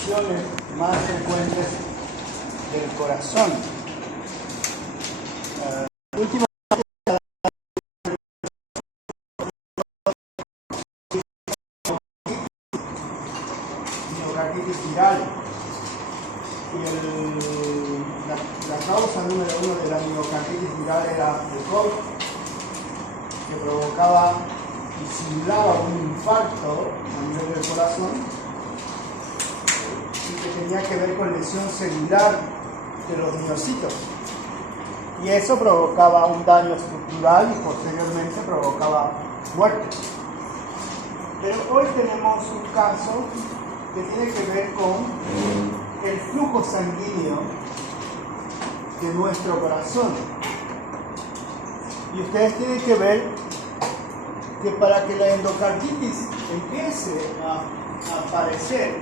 lesiones más frecuentes del corazón. Últimamente, miocarditis viral. Y la causa número uno de la miocarditis viral era el COVID, que provocaba y simulaba un infarto a nivel del corazón y que tenía que ver con lesión celular de los miocitos. Y eso provocaba un daño estructural y posteriormente provocaba muerte. Pero hoy tenemos un caso que tiene que ver con el flujo sanguíneo de nuestro corazón. Y ustedes tienen que ver que para que la endocarditis empiece a aparecer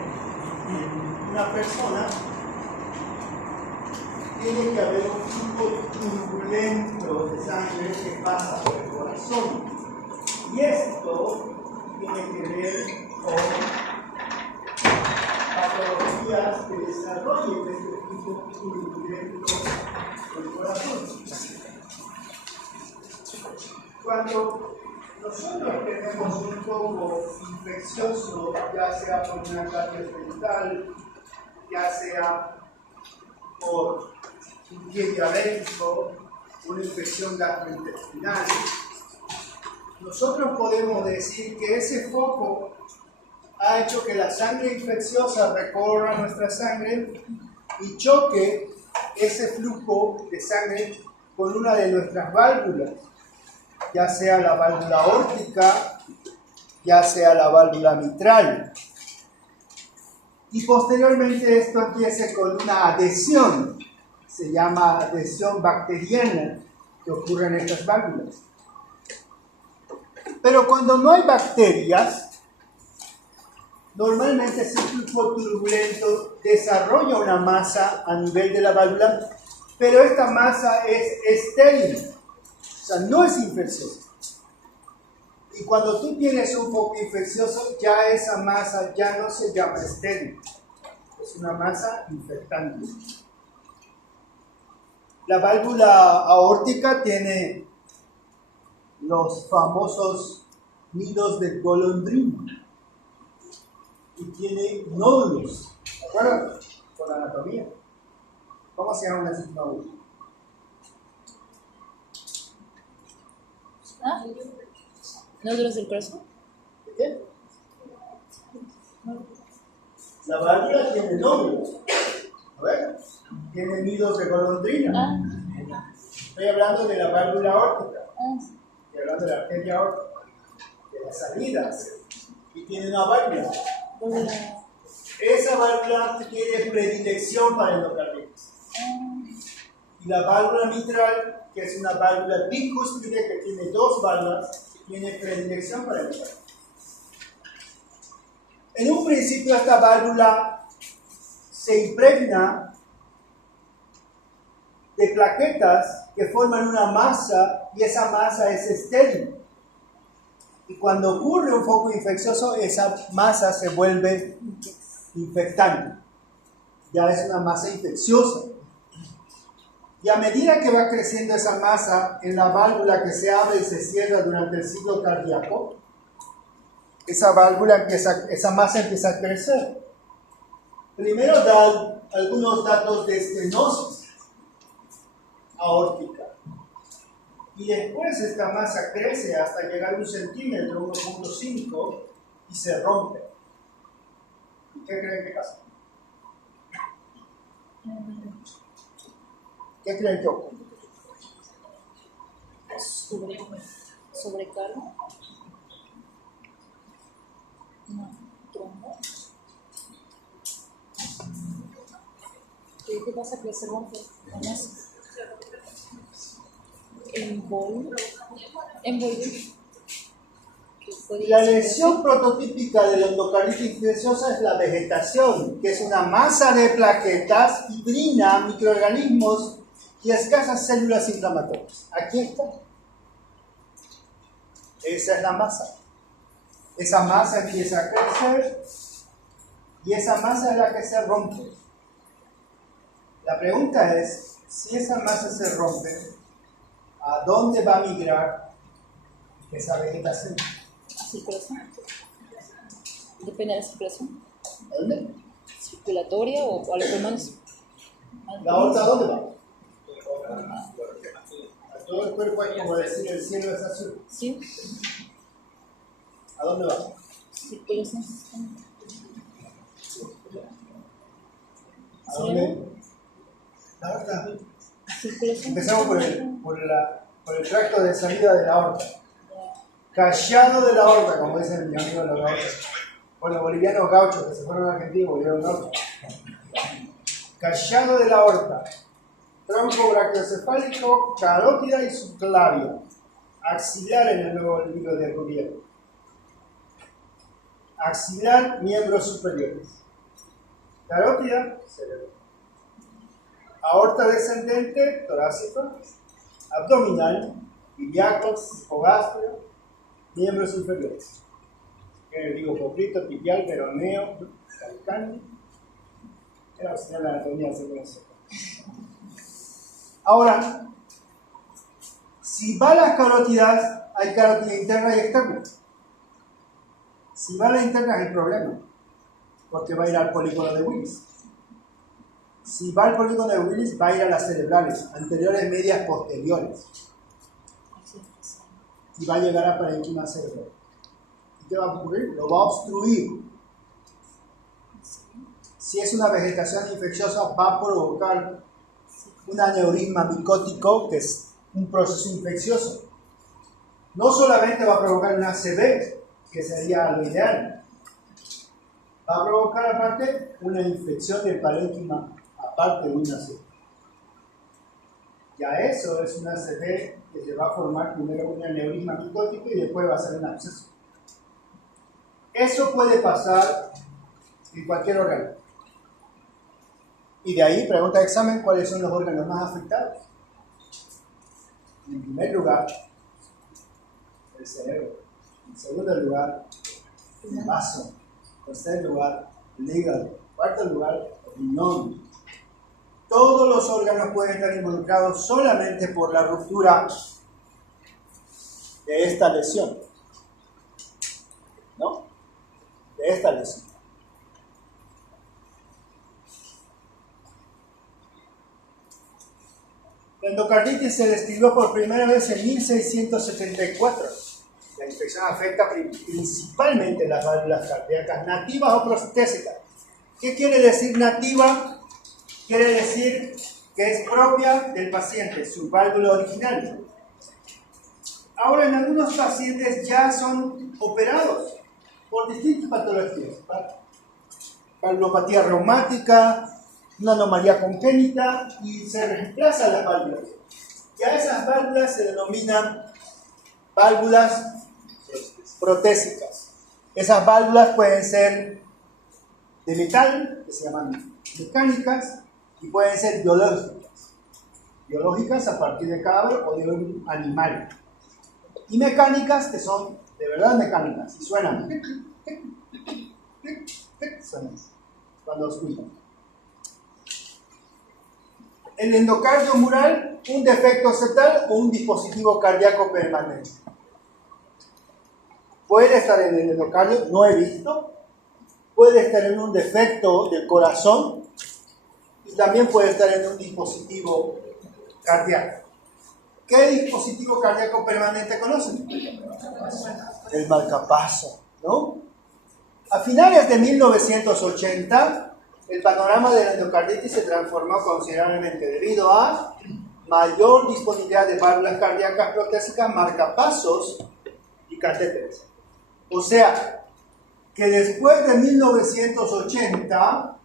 en una persona, tiene que haber un flujo turbulento de sangre que pasa por el corazón. Y esto tiene que ver con patologías que desarrollen este flujo turbulento del corazón. Cuando nosotros tenemos un foco infeccioso, ya sea por una ataque frontal, ya sea por un pie diabético, una infección gastrointestinal, nosotros podemos decir que ese foco ha hecho que la sangre infecciosa recorra nuestra sangre y choque ese flujo de sangre con una de nuestras válvulas, ya sea la válvula aórtica, ya sea la válvula mitral. Y posteriormente esto empieza con una adhesión, se llama adhesión bacteriana, que ocurre en estas válvulas. Pero cuando no hay bacterias, normalmente ese flujo turbulento desarrolla una masa a nivel de la válvula, pero esta masa es estéril, o sea, no es infecciosa. Y cuando tú tienes un foco infeccioso, ya esa masa ya no se llama estéril, es una masa infectante. La válvula aórtica tiene los famosos nidos de golondrina y tiene nódulos. ¿De acuerdo? Con la anatomía. ¿Cómo se llaman esos nódulos? ¿Nódulos del corazón? ¿Qué? La válvula tiene nódulos. A ver, tiene nidos de golondrina. Estoy hablando de la válvula aórtica. Estoy hablando de la arteria aórtica, de las salidas. Y tiene una válvula. Esa válvula tiene predilección para endocarditis. Y la válvula mitral, que es una válvula bicúspide que tiene dos válvulas, tiene predilección para endocarditis. En un principio esta válvula se impregna de plaquetas que forman una masa y esa masa es estéril. Y cuando ocurre un foco infeccioso, esa masa se vuelve infectante. Ya es una masa infecciosa. Y a medida que va creciendo esa masa en la válvula que se abre y se cierra durante el ciclo cardíaco, esa masa empieza a crecer. Primero da algunos datos de estenosis aórtica. Y después esta masa crece hasta llegar a 1 centímetro, 1.5, y se rompe. ¿Qué creen que pasa? ¿Qué creen que ocurre? ¿Sobrecarga? No, trombo. ¿Qué pasa que se rompe? Envolve. La lesión prototípica de la endocarditis infecciosa es la vegetación, que es una masa de plaquetas, fibrina, microorganismos y escasas células inflamatorias. Aquí está. Esa es la masa. Esa masa empieza a crecer y esa masa es la que se rompe. La pregunta es, si esa masa se rompe, ¿a dónde va a migrar esa vegetación? ¿A circulación? Depende de la circulación. ¿A dónde? ¿Circulatoria o a los pulmones? ¿La aorta a dónde va? A todo el cuerpo es como decir el cielo es azul. Sí. ¿A dónde va? Circulación. ¿A dónde? La aorta. Circulación. Empezamos por el tracto de salida de la aorta. Callado de la aorta, como dicen mis amigos los gauchos. Bueno, bolivianos gauchos que se fueron a Argentina y volvieron gauchos. Callado de la aorta. Tronco brachiocefálico, carótida y subclavio. Axilar en el nuevo libro de Rubier. Axilar, miembros superiores. Carótida, cerebro. Aorta descendente, torácica. Abdominal, ilíaco, hipogástrico, miembros inferiores. Digo, poplito, tibial, peroneo, calcáneo. Era auxiliar la anatomía, se conoce. Ahora, si va a las carótidas, hay carótida interna y externa. Si va a la interna hay problema, porque va a ir al polígono de Willis. Si va al polígono de Willis, va a ir a las cerebrales, anteriores, medias, posteriores. Y va a llegar a parénquima cerebral. ¿Y qué va a ocurrir? Lo va a obstruir. Si es una vegetación infecciosa, va a provocar un aneurisma micótico, que es un proceso infeccioso. No solamente va a provocar un ACV, que sería lo ideal, va a provocar aparte una infección del parénquima, aparte de una ACV. Ya eso es una ACV que se va a formar primero un aneurisma micótico y después va a ser un absceso. Eso puede pasar en cualquier órgano. Y de ahí, pregunta de examen, ¿cuáles son los órganos más afectados? En primer lugar, el cerebro. En segundo lugar, el vaso. En tercer lugar, el hígado. En cuarto lugar, el riñón. Todos los órganos pueden estar involucrados solamente por la ruptura de esta lesión. ¿No? De esta lesión. La endocarditis se describió por primera vez en 1674. La infección afecta principalmente las válvulas cardíacas nativas o prostésicas. ¿Qué quiere decir nativa? Quiere decir que es propia del paciente, su válvula original. Ahora, en algunos pacientes ya son operados por distintas patologías. Valvulopatía reumática, una anomalía congénita, y se reemplazan las válvulas. Y a esas válvulas se denominan válvulas protésicas. Esas válvulas pueden ser de metal, que se llaman mecánicas, y pueden ser biológicas. Biológicas a partir de cadáver o de un animal. Y mecánicas, que son de verdad mecánicas, y suenan. Suenan cuando escuchan. El endocardio mural, un defecto septal o un dispositivo cardíaco permanente. Puede estar en el endocardio, no he visto. Puede estar en un defecto del corazón y también puede estar en un dispositivo cardíaco. ¿Qué dispositivo cardíaco permanente conocen? El marcapaso, ¿no? A finales de 1980, el panorama de la endocarditis se transformó considerablemente debido a mayor disponibilidad de válvulas cardíacas protésicas, marcapasos y catéteres. O sea, que después de 1980,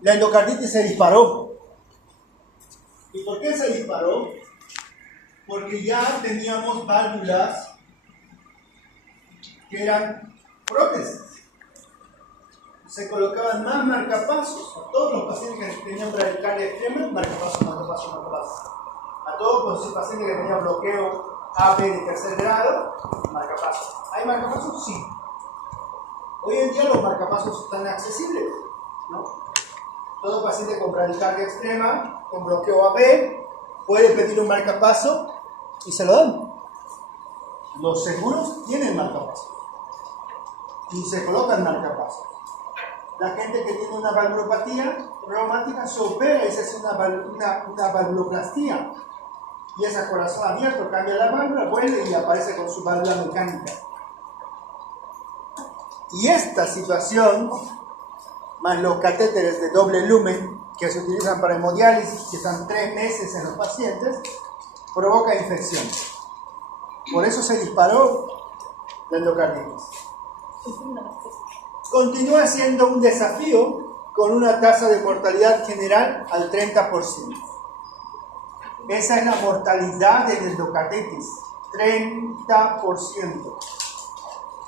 la endocarditis se disparó. ¿Y por qué se disparó? Porque ya teníamos válvulas que eran prótesis. Se colocaban más marcapasos a todos los pacientes que tenían bradicardia extrema, marcapasos. A todos los pacientes que tenían bloqueo AP de tercer grado, marcapasos. ¿Hay marcapasos? Sí. Hoy en día los marcapasos están accesibles, ¿no? Todo paciente con bradicardia extrema, con bloqueo AB, puede pedir un marcapaso y se lo dan. Los seguros tienen marcapasos y se colocan marcapasos. La gente que tiene una valvulopatía reumática se opera y se hace una valvuloplastía. Y es a corazón abierto, cambia la válvula, vuelve y aparece con su válvula mecánica. Y esta situación, más los catéteres de doble lumen que se utilizan para hemodiálisis, que están 3 meses en los pacientes, provoca infección. Por eso se disparó la endocarditis. Continúa siendo un desafío con una tasa de mortalidad general al 30%. Esa es la mortalidad de la endocarditis, 30%.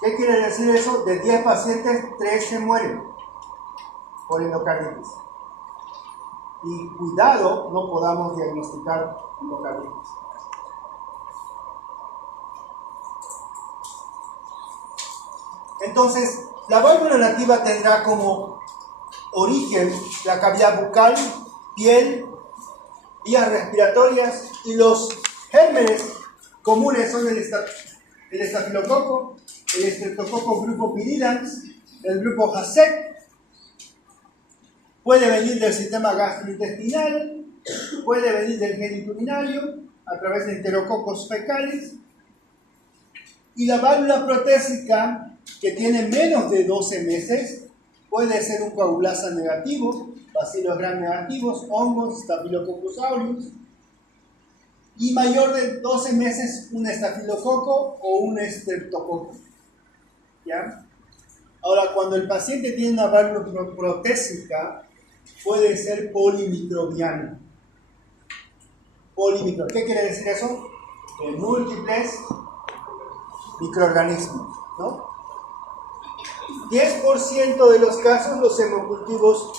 ¿Qué quiere decir eso? De 10 pacientes, 3 se mueren por endocarditis. Y cuidado, no podamos diagnosticar endocarditis. Entonces, la válvula nativa tendrá como origen la cavidad bucal, piel, vías respiratorias, y los gérmenes comunes son el estafilococo, el streptococo grupo viridans, el grupo HASEC. Puede venir del sistema gastrointestinal, puede venir del genitourinario a través de enterococos fecales, y la válvula protésica, que tiene menos de 12 meses, puede ser un coagulasa negativo, bacilos gram negativos, hongos, Staphylococcus aureus, y mayor de 12 meses un estafilococo o un estreptococo. ¿Ya? Ahora, cuando el paciente tiene una válvula protésica, puede ser polimicrobiano. ¿Qué quiere decir eso? De múltiples microorganismos, ¿no? 10% de los casos los hemocultivos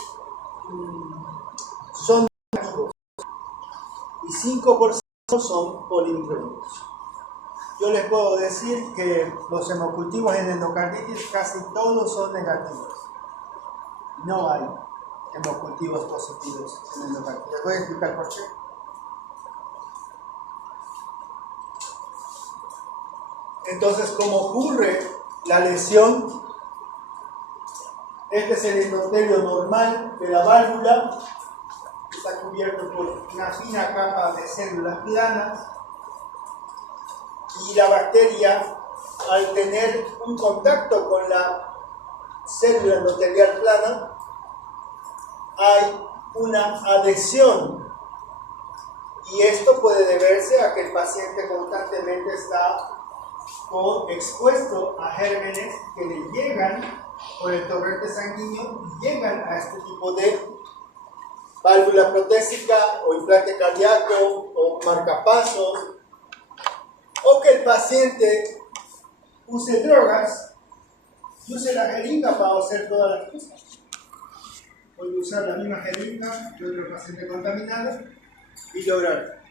son negativos y 5% son polimicrobianos. Yo les puedo decir que los hemocultivos en endocarditis casi todos son negativos. No hay hemocultivos positivos en endocarditis. Les voy a explicar por qué. Entonces, como ocurre la lesión, este es el endotelio normal de la válvula, está cubierto por una fina capa de células planas, y la bacteria, al tener un contacto con la célula endotelial plana, hay una adhesión, y esto puede deberse a que el paciente constantemente está expuesto a gérmenes que le llegan por el torrente sanguíneo y llegan a este tipo de válvula protésica o implante cardíaco o marcapasos, o que el paciente use drogas y use la jeringa para hacer todas las cosas. Puede usar la misma jeringa de otro paciente contaminado y lograr.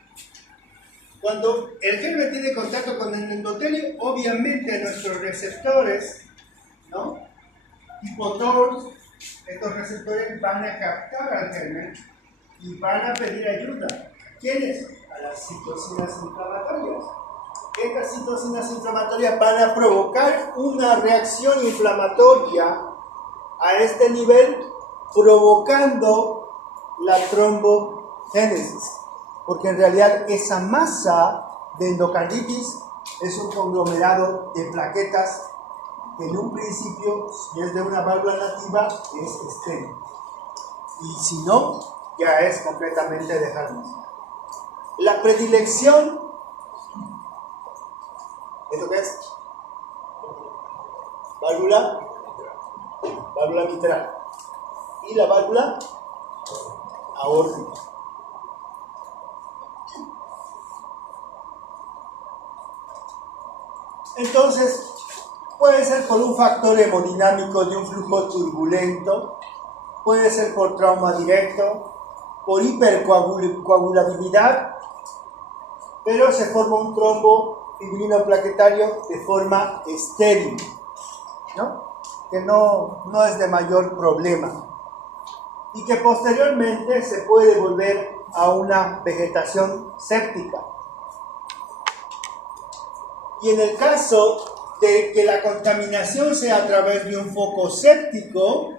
Cuando el germen tiene contacto con el endotelio, obviamente nuestros receptores, ¿no?, tipo TORS, estos receptores van a captar al germen y van a pedir ayuda. ¿Quiénes? A las citocinas inflamatorias. Estas citocinas inflamatorias van a provocar una reacción inflamatoria a este nivel, provocando la trombogénesis. Porque en realidad esa masa de endocarditis es un conglomerado de plaquetas que en un principio, si es de una válvula nativa, es estéril. Y si no, ya es completamente de Hermes. La predilección, ¿esto qué es? Válvula mitral. Y la válvula aórtica. Entonces, puede ser por un factor hemodinámico de un flujo turbulento, puede ser por trauma directo, por hipercoagulabilidad, pero se forma un trombo fibrinoplaquetario de forma estéril, ¿no? que no es de mayor problema y que posteriormente se puede volver a una vegetación séptica. Y en el caso de que la contaminación sea a través de un foco séptico,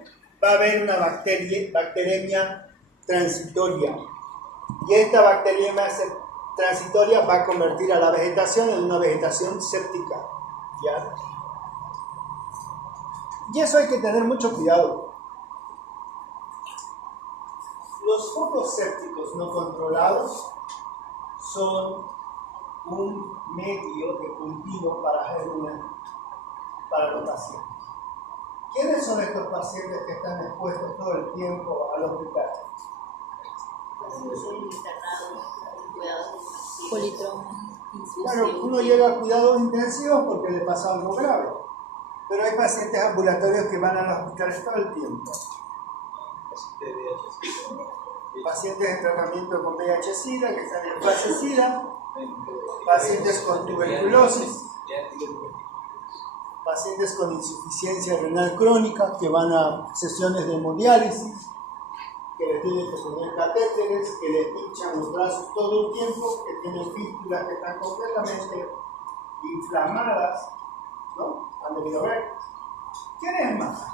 va a haber una bacteremia transitoria. Y esta bacteremia transitoria va a convertir a la vegetación en una vegetación séptica. ¿Ya? Y eso hay que tener mucho cuidado. Los focos sépticos no controlados son un medio de cultivo para los pacientes. ¿Quiénes son estos pacientes que están expuestos todo el tiempo al hospital? Claro, uno llega a cuidados intensivos porque le pasa algo grave, pero hay pacientes ambulatorios que van al hospital todo el tiempo. Pacientes en tratamiento con VIH-Sida, que están en fase SIDA, pacientes con tuberculosis, pacientes con insuficiencia renal crónica que van a sesiones de hemodiálisis, que les tienen que poner catéteres, que les pinchan los brazos todo el tiempo, que tienen fístulas que están completamente inflamadas, ¿no? ¿Han debido ver? ¿Quiénes más?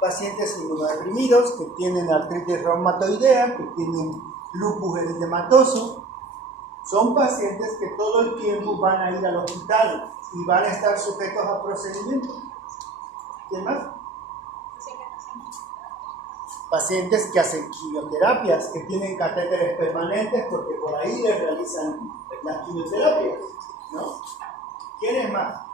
Pacientes inmunodeprimidos que tienen artritis reumatoidea, que tienen lupus eritematoso. Son pacientes que todo el tiempo van a ir al hospital y van a estar sujetos a procedimientos. ¿Quién más? Pacientes que hacen quimioterapias, que tienen catéteres permanentes porque por ahí les realizan las quimioterapias, ¿no? ¿Quiénes más?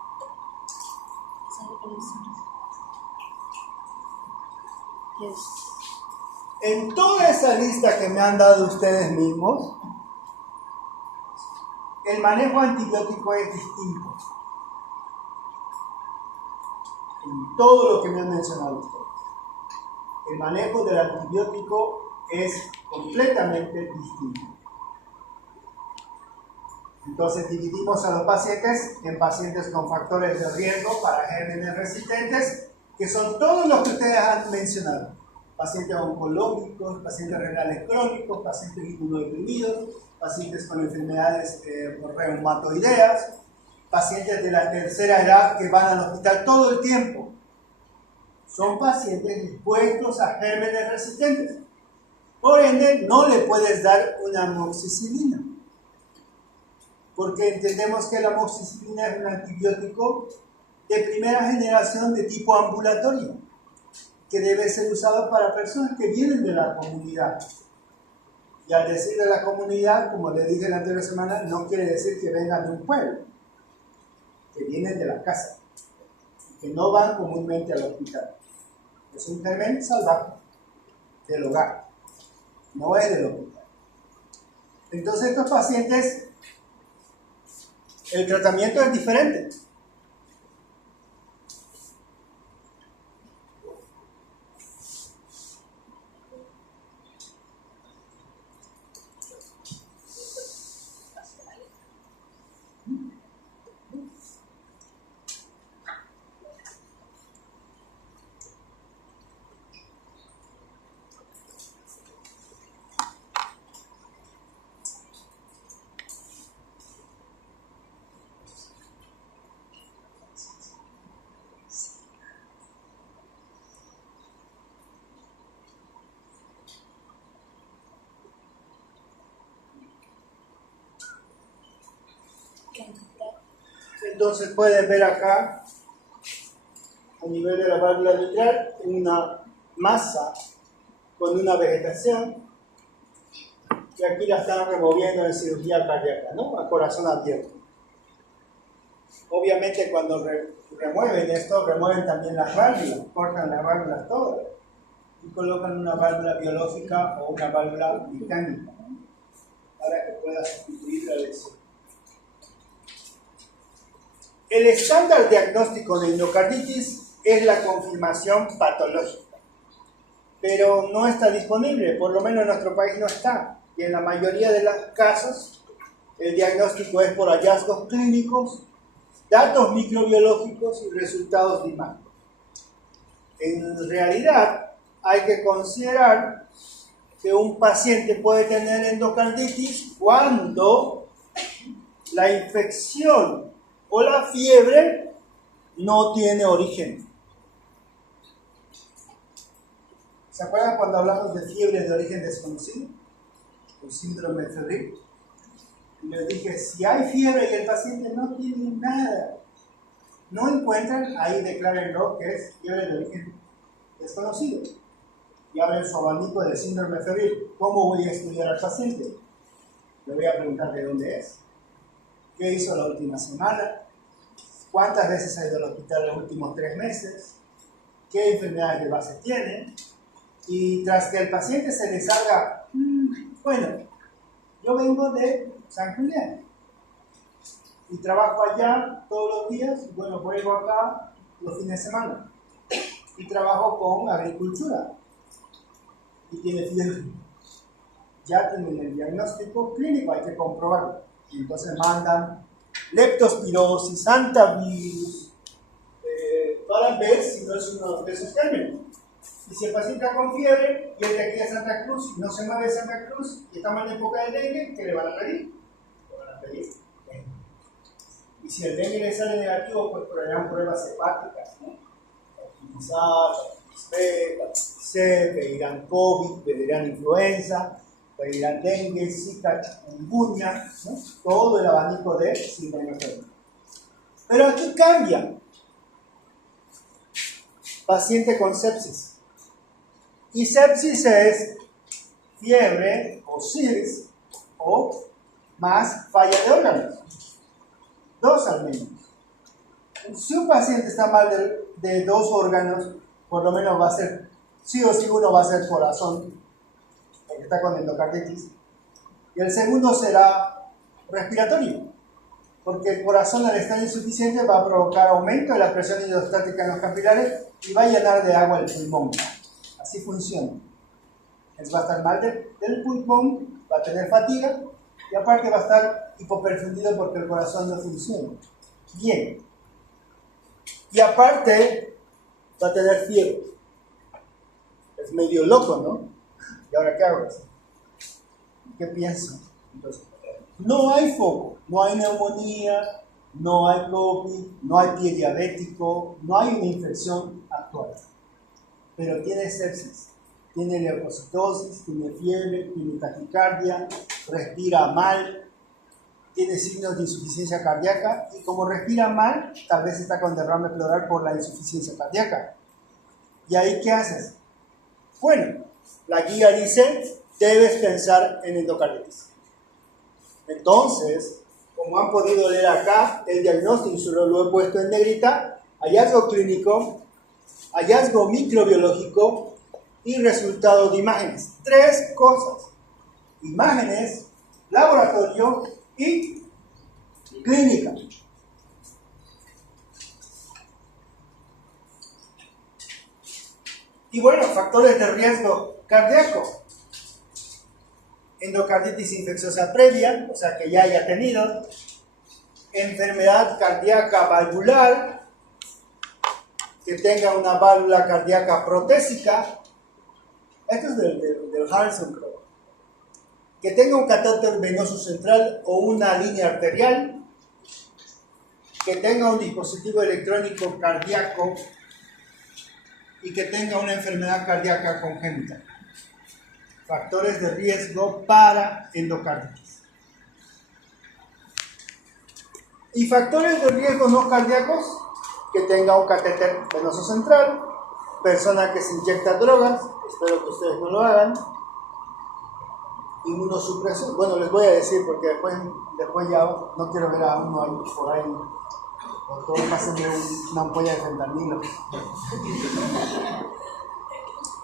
En toda esa lista que me han dado ustedes mismos, el manejo antibiótico es distinto. En todo lo que me han mencionado ustedes. El manejo del antibiótico es completamente distinto. Entonces dividimos a los pacientes en pacientes con factores de riesgo para gérmenes resistentes, que son todos los que ustedes han mencionado. Pacientes oncológicos, pacientes renales crónicos, pacientes inmunodeprimidos, pacientes con enfermedades reumatoideas, pacientes de la tercera edad que van al hospital todo el tiempo. Son pacientes expuestos a gérmenes resistentes. Por ende, no le puedes dar una amoxicilina, porque entendemos que la amoxicilina es un antibiótico de primera generación de tipo ambulatorio, que debe ser usado para personas que vienen de la comunidad. Y al decir de la comunidad, como le dije la anterior semana, no quiere decir que vengan de un pueblo, que vienen de la casa, que no van comúnmente al hospital. Es un germen salvaje del hogar, no es del hospital. Entonces estos pacientes, el tratamiento es diferente. Entonces pueden ver acá, a nivel de la válvula mitral, una masa con una vegetación, y aquí la están removiendo en cirugía cardíaca, ¿no? A corazón abierto. Obviamente cuando remueven esto, remueven también las válvulas, cortan las válvulas todas y colocan una válvula biológica o una válvula mecánica para que pueda sustituir la lesión. El estándar diagnóstico de endocarditis es la confirmación patológica, pero no está disponible, por lo menos en nuestro país no está, y en la mayoría de los casos el diagnóstico es por hallazgos clínicos datos microbiológicos y resultados de imagen. En realidad, hay que considerar que un paciente puede tener endocarditis cuando la infección o la fiebre no tiene origen. ¿Se acuerdan cuando hablamos de fiebre de origen desconocido? El síndrome febril. Y les dije, si hay fiebre y el paciente no tiene nada, no encuentran, ahí declárenlo que es fiebre de origen desconocido. Y abren su abanico del síndrome febril. ¿Cómo voy a estudiar al paciente? Le voy a preguntar de dónde es, qué hizo la última semana, cuántas veces ha ido al hospital los últimos 3 meses, qué enfermedades de base tiene. Y tras que el paciente se le salga, bueno, yo vengo de San Julián y trabajo allá todos los días, bueno, vuelvo acá los fines de semana y trabajo con agricultura y tiene fiebre. Ya tienen el diagnóstico clínico, hay que comprobarlo. Y entonces mandan leptospirosis, hantavirus, para ver si no es uno de esos términos. Y si el paciente está con fiebre y es de aquí a Santa Cruz y no se mueve de Santa Cruz y estamos en la época del dengue, ¿qué le van a pedir? Le van a pedir dengue. Y si el dengue le sale negativo, pues probarán pruebas hepáticas, ¿no? C, pedirán COVID, pedirán influenza, pedirán dengue, zika, chikungunya, ¿no? Todo el abanico de síntomas. Pero aquí cambia. Paciente con sepsis. Y sepsis es fiebre o SIRS o más falla de órganos. 2 al menos. Si un paciente está mal de 2 órganos, por lo menos va a ser, sí o sí uno va a ser corazón, porque está con endocarditis, y el segundo será respiratorio, porque el corazón al estar insuficiente va a provocar aumento de la presión hidrostática en los capilares y va a llenar de agua el pulmón. Así funciona. Va a estar mal del pulmón, va a tener fatiga y aparte va a estar hipoperfundido porque el corazón no funciona bien. Y aparte va a tener fiebre. Es medio loco, ¿no? ¿Y ahora qué hago? ¿Qué pienso? Entonces, no hay foco, no hay neumonía, no hay COVID, no hay pie diabético, no hay una infección actual. Pero tiene sepsis, tiene leucocitosis, tiene fiebre, tiene taquicardia, respira mal, tiene signos de insuficiencia cardíaca y como respira mal, tal vez está con derrame pleural por la insuficiencia cardíaca. ¿Y ahí qué haces? Bueno, la guía dice, debes pensar en endocarditis. Entonces, como han podido leer acá, el diagnóstico solo lo he puesto en negrita, hallazgo clínico, hallazgo microbiológico y resultado de imágenes. 3 cosas. Imágenes, laboratorio y clínica. Y bueno, factores de riesgo cardíaco. Endocarditis infecciosa previa, o sea que ya haya tenido. Enfermedad cardíaca valvular, que tenga una válvula cardíaca protésica. Esto es del Harrison, creo. Que tenga un catéter venoso central o una línea arterial. Que tenga un dispositivo electrónico cardíaco y que tenga una enfermedad cardíaca congénita. Factores de riesgo para endocarditis. Y factores de riesgo no cardíacos, que tenga un catéter venoso central, persona que se inyecta drogas, espero que ustedes no lo hagan, inmunosupresión, bueno, les voy a decir porque después ya no quiero ver a uno ahí por ahí, o todo pasen de una ampolla de fentanilo.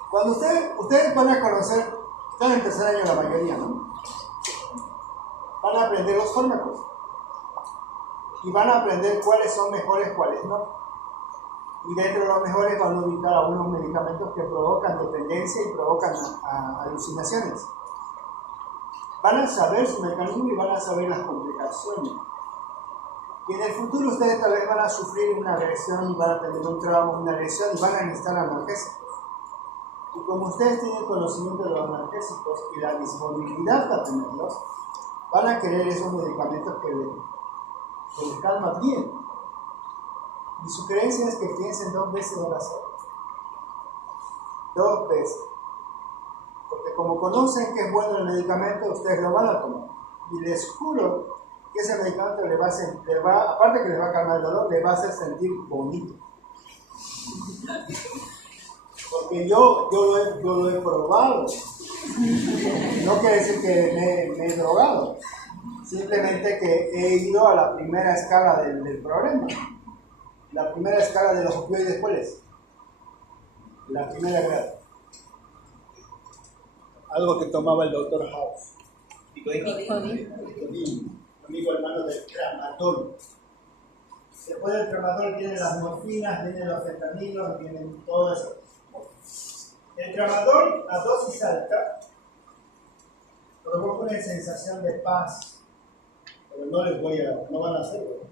Cuando ustedes van a conocer, están en el 3er año la mayoría, ¿no? Van a aprender los fármacos y van a aprender cuáles son mejores, cuáles no. Y dentro de los mejores van a ubicar algunos medicamentos que provocan dependencia y provocan alucinaciones. Van a saber su mecanismo y van a saber las complicaciones. Y en el futuro ustedes tal vez van a sufrir una agresión, van a tener un trauma, una agresión y van a necesitar analgésicos. Y como ustedes tienen conocimiento de los analgésicos y la disponibilidad para tenerlos, van a querer esos medicamentos que les calman bien. Mi sugerencia es que piensen 2 veces al hacerlo. 2 veces. Porque como conocen que es bueno el medicamento, ustedes lo van a tomar. Y les juro que ese medicamento aparte que les va a calmar el dolor, les va a hacer sentir bonito. Porque yo lo he probado. No quiere decir que me he drogado. Simplemente que he ido a la primera escala del problema. La primera escala de los opioides, ¿cuál es? La primera grado. Algo que tomaba el doctor House. Amigo hermano del tramadol. Después del tramadol vienen las morfinas, vienen los fentanilos, vienen todo eso. El tramadol, a dosis alta, provoca una sensación de paz, pero no van a hacerlo.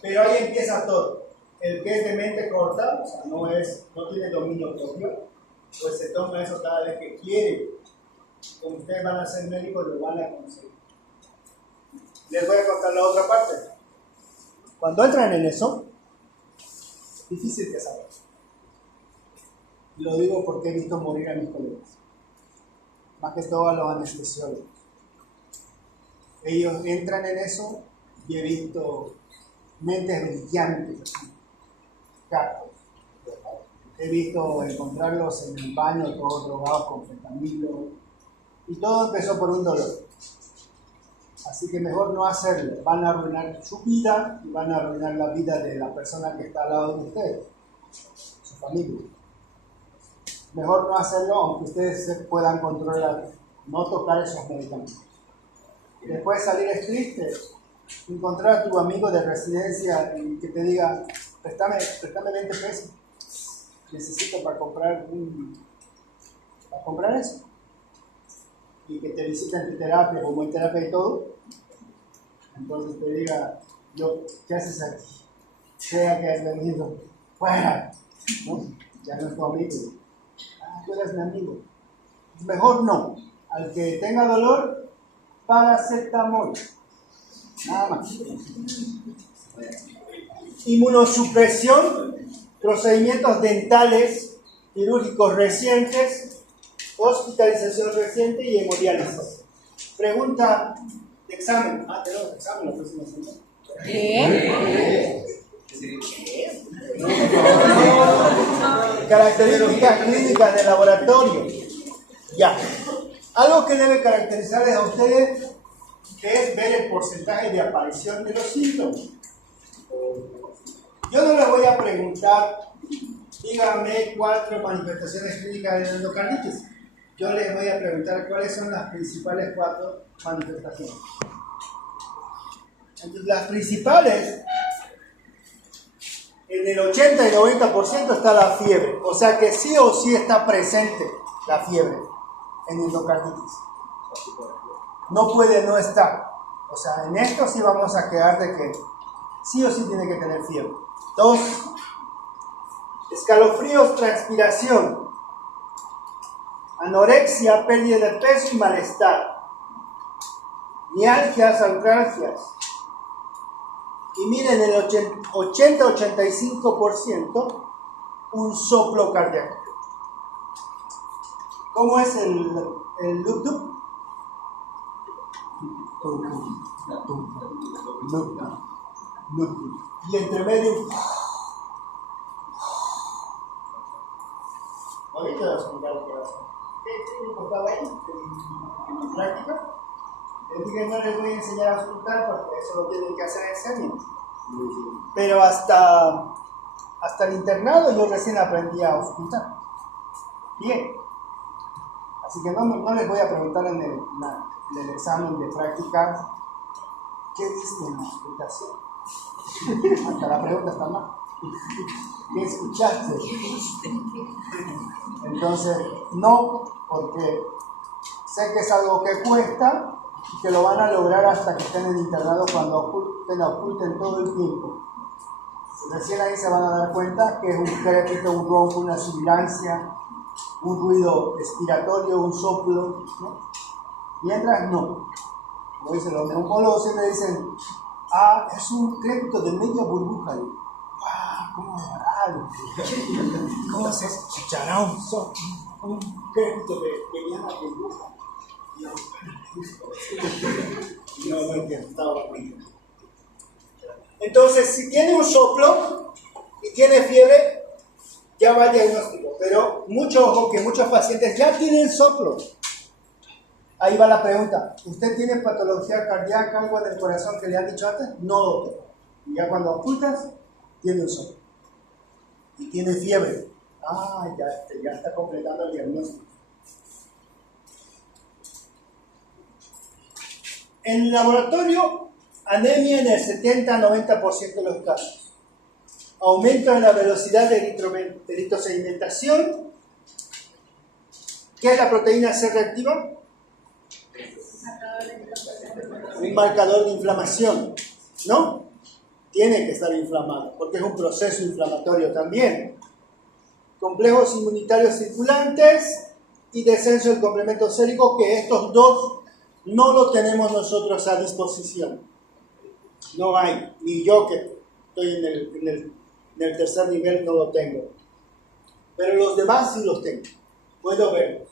Pero ahí empieza todo. El que es de mente corta, o sea, no tiene dominio propio, pues se toma eso cada vez que quiere. Como ustedes van a ser médicos, lo van a conseguir. Les voy a contar la otra parte. Cuando entran en eso, es difícil que salgan. Lo digo porque he visto morir a mis colegas. Más que todo a los anestesiólogos. Ellos entran en eso y he visto mentes brillantes, gatos. He visto encontrarlos en el baño todos drogados con fentanilo. Y todo empezó por un dolor. Así que mejor no hacerlo. Van a arruinar su vida y van a arruinar la vida de la persona que está al lado de ustedes, su familia. Mejor no hacerlo, aunque ustedes se puedan controlar, no tocar esos medicamentos. Y después salir es triste, encontrar a tu amigo de residencia y que te diga, préstame 20 pesos, necesito para comprar eso. Y que te visiten tu terapia, como en terapia y todo, entonces te diga, ¿qué haces aquí? Sea que has venido, fuera, ¿no? Ya no es tu amigo. Tú eres mi amigo. Mejor no. Al que tenga dolor, paracetamol. Nada más. Inmunosupresión, procedimientos dentales, quirúrgicos recientes, hospitalización reciente y hemodiálisis. Pregunta de examen. Tenemos examen la próxima semana. ¿Qué? Características clínicas del laboratorio. Ya. Algo que debe caracterizarles a ustedes es ver el porcentaje de aparición de los síntomas. Yo no les voy a preguntar, díganme 4 manifestaciones clínicas de endocarditis. Yo les voy a preguntar cuáles son las principales 4 manifestaciones. Entonces, las principales, en el 80 y 90% está la fiebre. O sea que sí o sí está presente la fiebre en endocarditis. No puede no estar. O sea, en esto sí vamos a quedar de que sí o sí tiene que tener fiebre. 2, escalofríos, transpiración, anorexia, pérdida de peso y malestar, mialgias, artralgias. Y miren, el 80-85% un soplo cardíaco. ¿Cómo es el loop? Y entre medio, ahorita voy a explicar lo que va a hacer. ¿Qué grupo estaba ahí en mi práctica? Les dije, no les voy a enseñar a auscultar porque eso lo tienen que hacer en serio. Pero hasta el internado yo recién aprendí a auscultar. Bien. Así que no les voy a preguntar en el examen de práctica qué viste en la auscultación. Hasta la pregunta está mal. ¿Qué escuchaste? Entonces, no, porque sé que es algo que cuesta que lo van a lograr hasta que estén en internado cuando oculten todo el tiempo. Recién ahí se van a dar cuenta que es un crepito, un ronco, una sibilancia, un ruido expiratorio, un soplo, ¿no? Mientras no. Como dicen los neumólogos, siempre dicen, es un crepito de media burbuja. ¡Wow! ¿Cómo es raro? ¿Cómo se escuchará un crepito de mediana burbuja? No entiendo, estaba bien. Entonces, si tiene un soplo y tiene fiebre, ya va el diagnóstico. Pero mucho ojo que muchos pacientes ya tienen soplo. Ahí va la pregunta. ¿Usted tiene patología cardíaca, algo del corazón que le han dicho antes? No, doctor. Y ya cuando ocultas, tiene un soplo. Y tiene fiebre. Ya está completando el diagnóstico. En el laboratorio, anemia en el 70-90% de los casos. Aumento en la velocidad de eritrosedimentación. ¿Qué es la proteína C reactiva? Un marcador de inflamación, ¿no? Tiene que estar inflamado, porque es un proceso inflamatorio también. Complejos inmunitarios circulantes y descenso del complemento sérico, que estos dos no lo tenemos nosotros a disposición. No hay, ni yo que estoy en el tercer nivel no lo tengo. Pero los demás sí los tengo, puedo verlos.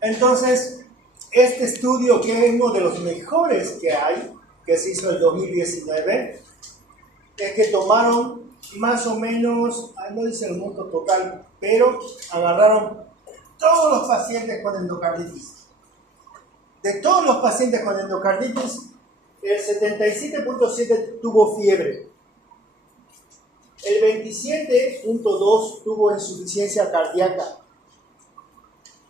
Entonces, este estudio, que es uno de los mejores que hay, que se hizo en 2019, es que tomaron más o menos, no dice el monto total, pero agarraron todos los pacientes con endocarditis. De todos los pacientes con endocarditis, el 77.7 tuvo fiebre, el 27.2 tuvo insuficiencia cardíaca,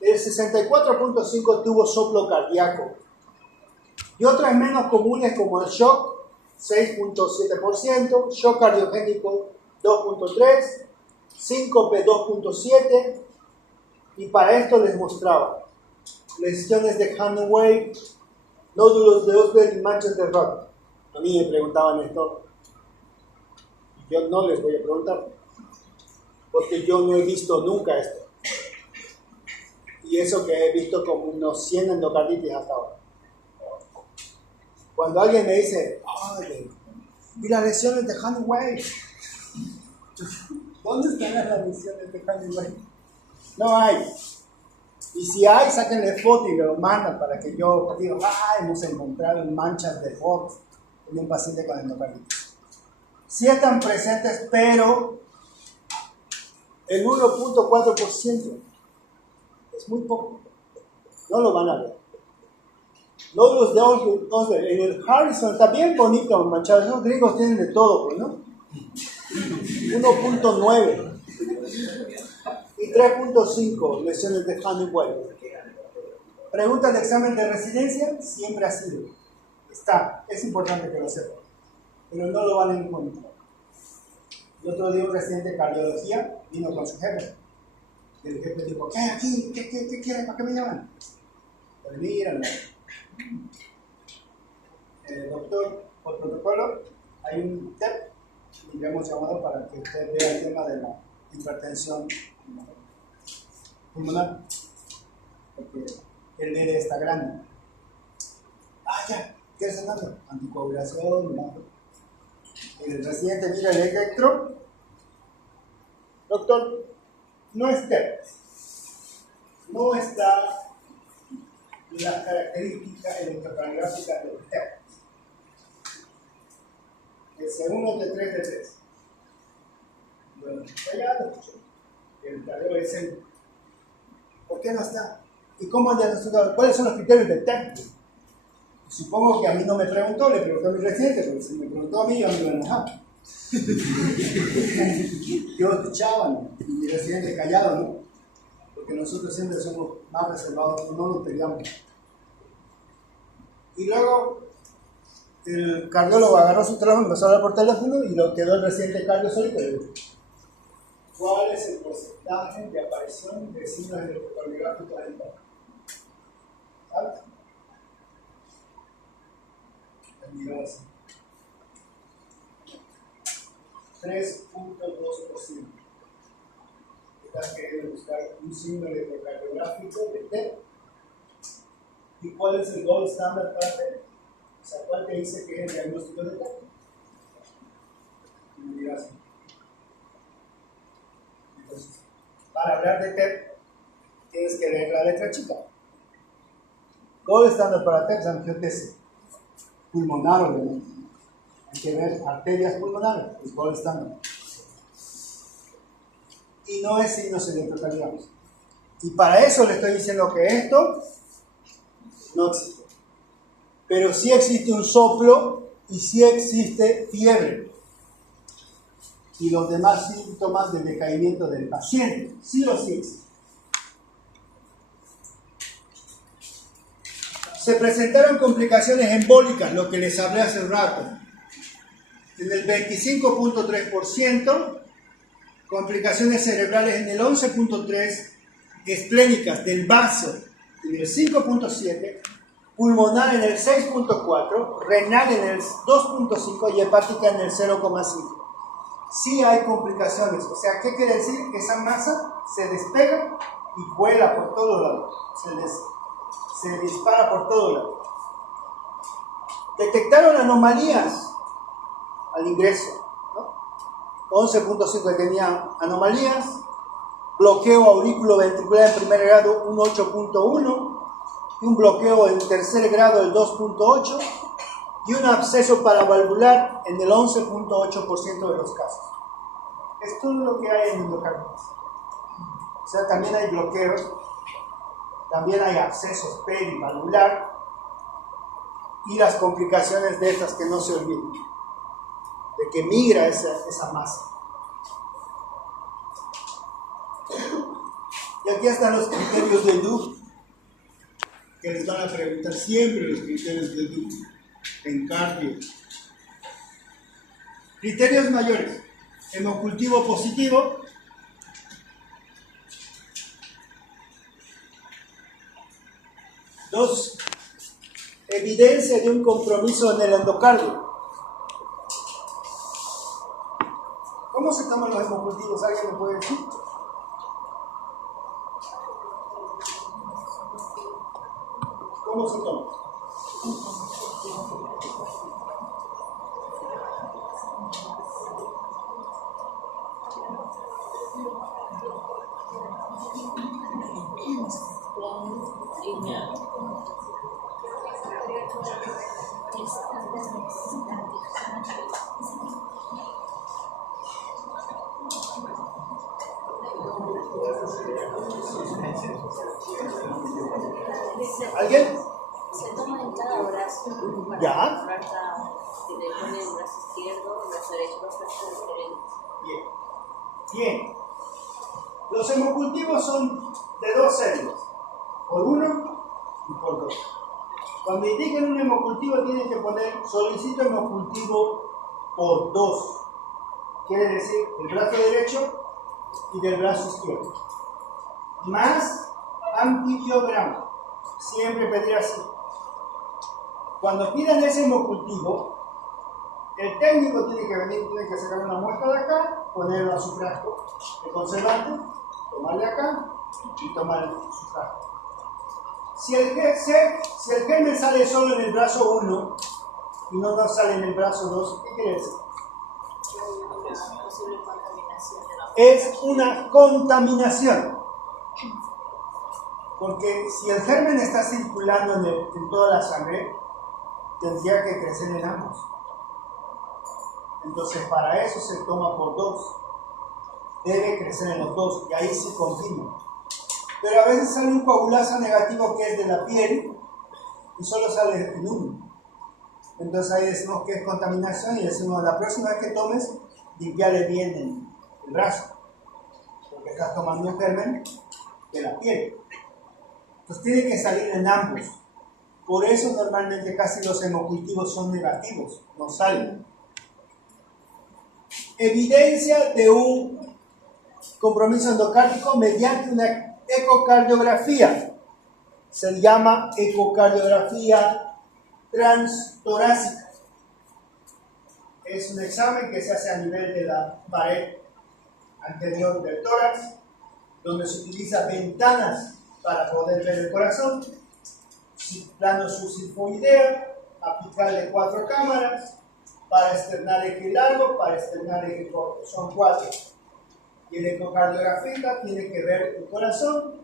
el 64.5 tuvo soplo cardíaco, y otras menos comunes como el shock, 6.7%, shock cardiogénico 2.3%, síncope 2.7%, y para esto les mostraba lesiones de Hannaway, nódulos de Osberg y manchas de Roth. A mí me preguntaban esto, yo no les voy a preguntar, porque yo no he visto nunca esto. Y eso que he visto como unos 100 endocarditis hasta ahora. Cuando alguien me dice, ¿y las lesiones de Hannaway? ¿Dónde están las lesiones de Hannaway? No hay. Y si hay, sáquenle foto y me lo mandan para que yo diga, hemos encontrado manchas de Roth en un paciente con endocarditis. Sí están presentes, pero el 1.4% es muy poco. No lo van a ver. Nódulos de Osberg. En el Harrison está bien bonito, manchado. Esos gringos tienen de todo, pues, ¿no? 1.9 y 3.5 lesiones de Hannaway. Pregunta de examen de residencia, siempre ha sido. Está, es importante que lo sepan, pero no lo van a encontrar. El otro día un residente de cardiología vino con su jefe. Y el jefe dijo, ¿qué hay aquí? ¿Qué quieren? ¿Para qué me llaman? Pues míralo. Doctor, por protocolo, hay un TEP y le hemos llamado para que usted vea el tema de la hipertensión pulmonar, porque el DD está grande. Ya, ¿qué es hacer? Anticoagulación, ¿no? El residente mira el electro. Doctor, no es TEP. No está las características electrocardiográficas del TEP. El segundo T3 de 3. Bueno, ya lo escuché. El cardiólogo dice, ¿por qué no está? ¿Y cómo diagnosticar? ¿Cuáles son los criterios del TEP? Supongo que a mí no me preguntó, le preguntó a mi residente, porque si me preguntó a mí, yo me iba a enojar. Yo escuchaba, ¿no? Y mi residente callado, ¿no? Porque nosotros siempre somos más reservados, no nos peleamos. Y luego el cardiólogo agarró su teléfono, empezó a hablar por teléfono y lo quedó el residente cardio solito. ¿Cuál es el porcentaje de aparición de signos electrocardiográficos en el TEP? ¿Sabes? Terminó así. 3.2%. Estás queriendo buscar un signo electrocardiográfico de TEP. ¿Y cuál es el gold standard para TEP? O sea, ¿cuál te dice que es el diagnóstico de TEP? Me dirás. Entonces, para hablar de TEP, tienes que leer la letra chica. Gold standard para TEP es angiotensina pulmonar, obviamente. Hay que ver arterias pulmonares, es gold standard. Y no es signos electrocardiográficos. Y para eso le estoy diciendo que esto no existe. Pero sí existe un soplo y sí existe fiebre. Y los demás síntomas del decaimiento del paciente, sí o sí existen. Se presentaron complicaciones embólicas, lo que les hablé hace un rato. En el 25.3%, complicaciones cerebrales en el 11.3%, esplénicas del vaso en el 5.7%, pulmonar en el 6.4%, renal en el 2.5% y hepática en el 0.5%. Sí hay complicaciones, o sea, ¿qué quiere decir? Que esa masa se despega y vuela por todos lados, se dispara por todos lados. Detectaron anomalías al ingreso, ¿no? 11.5 tenía anomalías, bloqueo auriculoventricular en primer grado un 8.1 y un bloqueo en tercer grado el 2.8 y un absceso paravalvular en el 11.8% de los casos. Esto es lo que hay en endocarditis. O sea, también hay bloqueos, también hay abscesos perivalvular y las complicaciones de estas que no se olviden, de que migra esa masa. Y aquí están los criterios de Duke, que les van a preguntar siempre los criterios de Duke en cardio. Criterios mayores: hemocultivo positivo, dos, evidencia de un compromiso en el endocardio. ¿Cómo se toman los hemocultivos? ¿Alguien me puede decir? ¿Cómo se toman? ¿Alguien? Se toma en cada brazo. ¿Ya? Si le pone el brazo izquierdo, el brazo derecho, dos brazos diferentes. Bien. Los hemocultivos son de dos células, por 1 y por 2. Cuando indiquen un hemocultivo tienen que poner solicito hemocultivo por 2. Quiere decir del brazo derecho y del brazo izquierdo. Más antibiograma. Siempre pedir así. Cuando pidan ese hemocultivo, el técnico tiene que venir, tiene que sacar una muestra de acá, ponerlo a su frasco de conservante, tomarle acá y tomar su frasco. Si el germen sale solo en el brazo 1 y no sale en el brazo 2, ¿qué quiere decir? Es una contaminación. Porque si el germen está circulando en toda la sangre, tendría que crecer en ambos. Entonces, para eso se toma por 2. Debe crecer en los dos, y ahí sí confirma. Pero a veces sale un coagulasa negativo que es de la piel y solo sale en uno. Entonces ahí decimos que es contaminación y decimos la próxima vez que tomes, limpiale bien el brazo, porque estás tomando un germen de la piel. Entonces tiene que salir en ambos. Por eso normalmente casi los hemocultivos son negativos, no salen. Evidencia de un compromiso endocárdico mediante una ecocardiografía. Se llama ecocardiografía transtorácica. Es un examen que se hace a nivel de la pared anterior del tórax, donde se utiliza ventanas para poder ver el corazón, plano subsifoidea, aplicarle 4 cámaras, para externar eje largo, para externar eje corto. Son 4. Y el ecocardiografista tiene que ver el corazón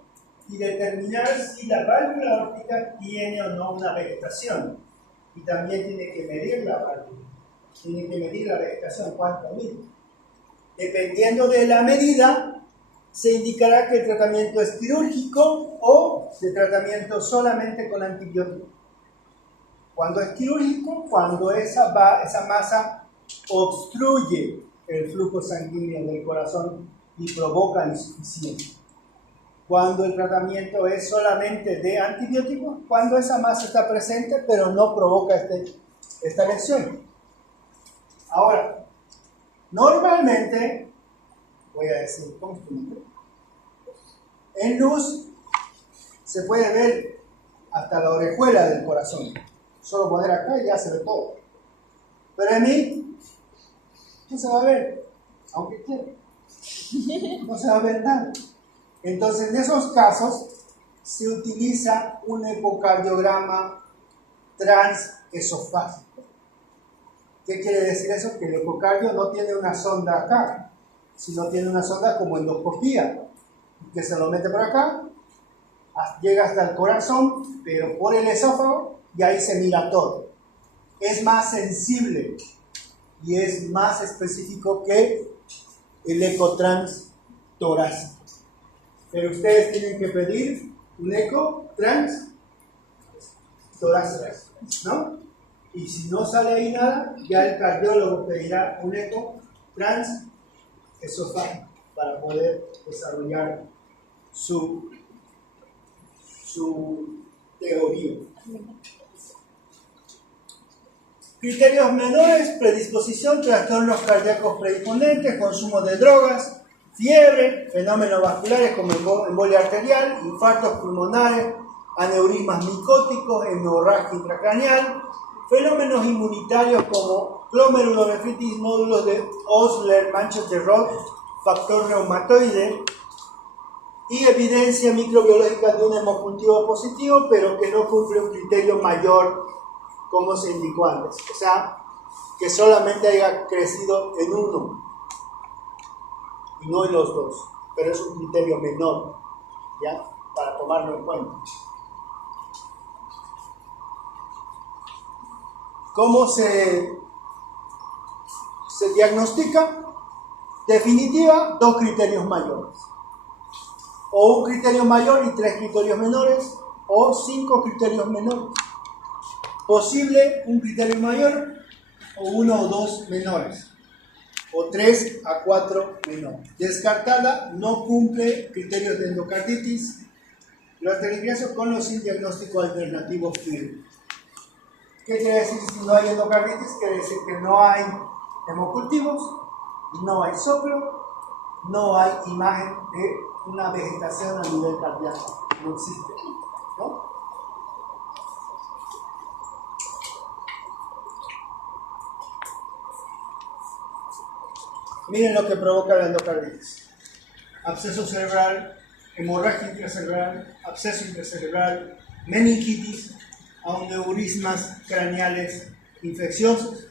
y determinar si la válvula aórtica tiene o no una vegetación. Y también tiene que medir la válvula. Tiene que medir la vegetación, cuánto mide. Dependiendo de la medida, se indicará que el tratamiento es quirúrgico o de tratamiento solamente con antibióticos. Cuando es quirúrgico, cuando esa masa obstruye el flujo sanguíneo del corazón y provoca insuficiencia. Cuando el tratamiento es solamente de antibióticos, cuando esa masa está presente pero no provoca esta lesión. Ahora, normalmente, voy a decir, ¿cómo es tu nombre? En luz se puede ver hasta la orejuela del corazón. Solo poner acá y ya se ve todo. Pero en mí, no se va a ver, aunque quiera. No se va a ver nada. Entonces, en esos casos, se utiliza un ecocardiograma transesofágico. ¿Qué quiere decir eso? Que el ecocardio no tiene una sonda acá, sino tiene una sonda como endoscopía, que se lo mete por acá, llega hasta el corazón, pero por el esófago, y ahí se mira todo. Es más sensible y es más específico que el ecotrans-torácico. Pero ustedes tienen que pedir un ecotrans-torácico, ¿no? Y si no sale ahí nada, ya el cardiólogo pedirá un ecotransesofágico para poder desarrollar su teoría. Criterios menores: predisposición, trastornos cardíacos predisponentes, consumo de drogas, fiebre, fenómenos vasculares como embolia arterial, infartos pulmonares, aneurismas micóticos, hemorragia intracraneal, fenómenos inmunitarios como glomerulonefritis, nódulos de Osler, manchas de Roth, factor reumatoide, y evidencia microbiológica de un hemocultivo positivo, pero que no cumple un criterio mayor como se indicó antes. O sea, que solamente haya crecido en uno y no en los dos, pero es un criterio menor, ¿ya? Para tomarlo en cuenta. ¿Cómo se diagnostica? Definitiva, 2 criterios mayores. O un criterio mayor y 3 criterios menores, o 5 criterios menores. Posible un criterio mayor, o 1 o 2 menores, o 3 a 4 menores. Descartada, no cumple criterios de endocarditis. Los ingresos con los sin diagnóstico alternativo firme. ¿Qué quiere decir si no hay endocarditis? Quiere decir que no hay hemocultivos, no hay soplo, no hay imagen de una vegetación a nivel cardíaco. No existe, ¿no? Miren lo que provoca la endocarditis: absceso cerebral, hemorragia intracerebral, absceso intracerebral, meningitis, aneurismas craneales infecciosos,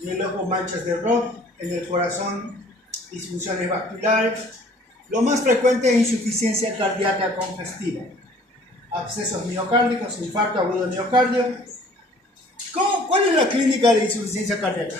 en el ojo manchas de Roth, en el corazón disfunciones vasculares. Lo más frecuente es insuficiencia cardíaca congestiva, abscesos miocárdicos, infarto agudo de miocardio. ¿Cuál es la clínica de insuficiencia cardíaca?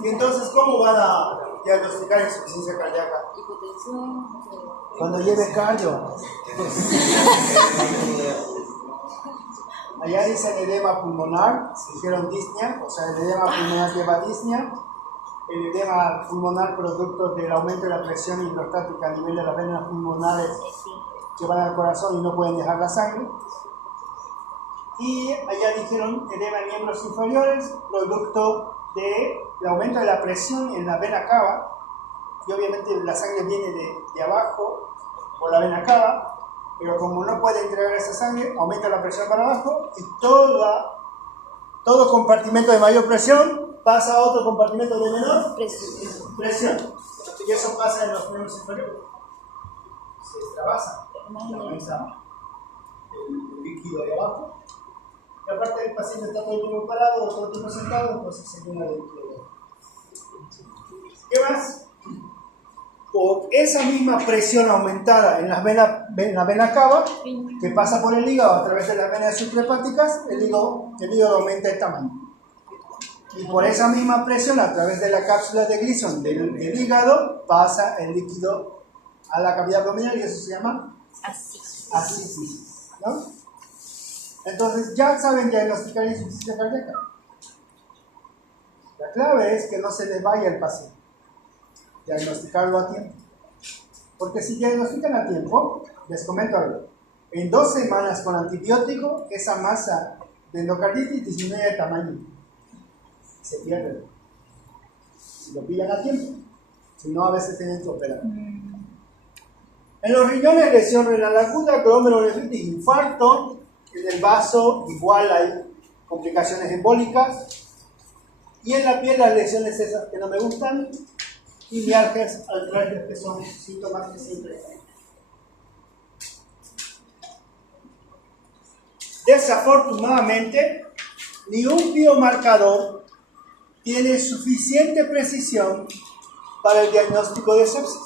Y entonces, ¿cómo van a diagnosticar insuficiencia cardíaca? Cuando lleve cardio. Allá dicen edema pulmonar, dijeron disnea, o sea, el edema pulmonar lleva disnea. El edema pulmonar producto del aumento de la presión hidrostática a nivel de las venas pulmonares que van al corazón y no pueden dejar la sangre. Y allá dijeron edema en miembros inferiores, producto del aumento de la presión en la vena cava, y obviamente la sangre viene de abajo por la vena cava, pero como no puede entregar esa sangre, aumenta la presión para abajo y todo compartimento de mayor presión pasa a otro compartimento de menor presión. Y eso pasa en los miembros inferiores. Se extravasa, se aumenta el líquido de abajo. Y aparte el paciente está todo el tiempo parado o todo el tiempo sentado, entonces se llena de líquido. ¿Qué más? Por esa misma presión aumentada en la vena cava, que pasa por el hígado a través de las venas suprahepáticas, el hígado aumenta el tamaño. Y por esa misma presión, a través de la cápsula de Gleason del hígado, pasa el líquido a la cavidad abdominal y eso se llama ascisis, ¿no? Entonces ya saben diagnosticar insuficiencia cardíaca. La clave es que no se les vaya el paciente. Diagnosticarlo a tiempo. Porque si diagnostican a tiempo, les comento algo. En 2 semanas con antibiótico, esa masa de endocarditis disminuye de tamaño. Se pierde. Si lo pillan a tiempo. Si no, a veces tienen que operar. En los riñones, lesión renal aguda, glomerulonefritis, infarto. En el vaso, igual hay complicaciones embólicas. Y en la piel, las lesiones esas que no me gustan. Y mialgias artrales, que son síntomas que siempre hay. Desafortunadamente, ni un biomarcador tiene suficiente precisión para el diagnóstico de sepsis.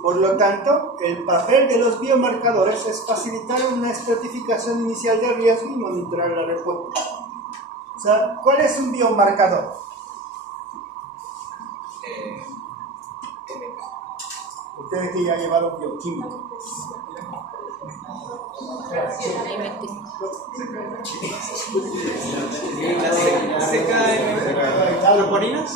Por lo tanto, el papel de los biomarcadores es facilitar una estratificación inicial de riesgo y monitorar la respuesta. O sea, ¿cuál es un biomarcador? Ustedes que ya llevaron bioquímico. ¿Clorporinas?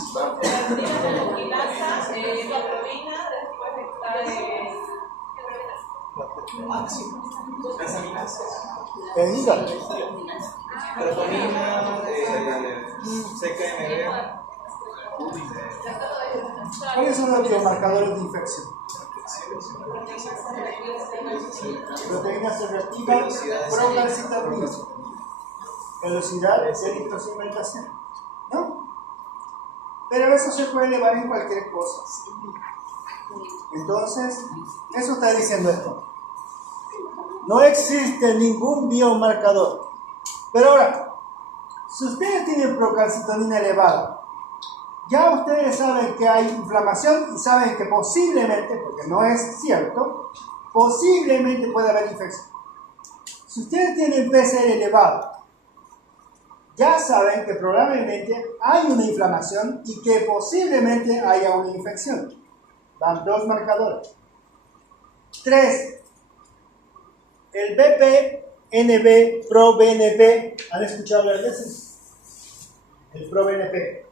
¿Cuáles son los biomarcadores de infección? Proteínas C reactivas, procalcitonina, velocidad de electrosimulación, ¿no? Pero eso se puede elevar en cualquier cosa. Entonces, eso está diciendo esto. No existe ningún biomarcador. Pero ahora, si ustedes tienen procalcitonina elevada, ya ustedes saben que hay inflamación y saben que posiblemente, porque no es cierto, posiblemente puede haber infección. Si ustedes tienen PCR elevado, ya saben que probablemente hay una inflamación y que posiblemente haya una infección. Dan 2 marcadores. 3. El BPNB, ProBNP, ¿han escuchado hablar de eso? El ProBNP.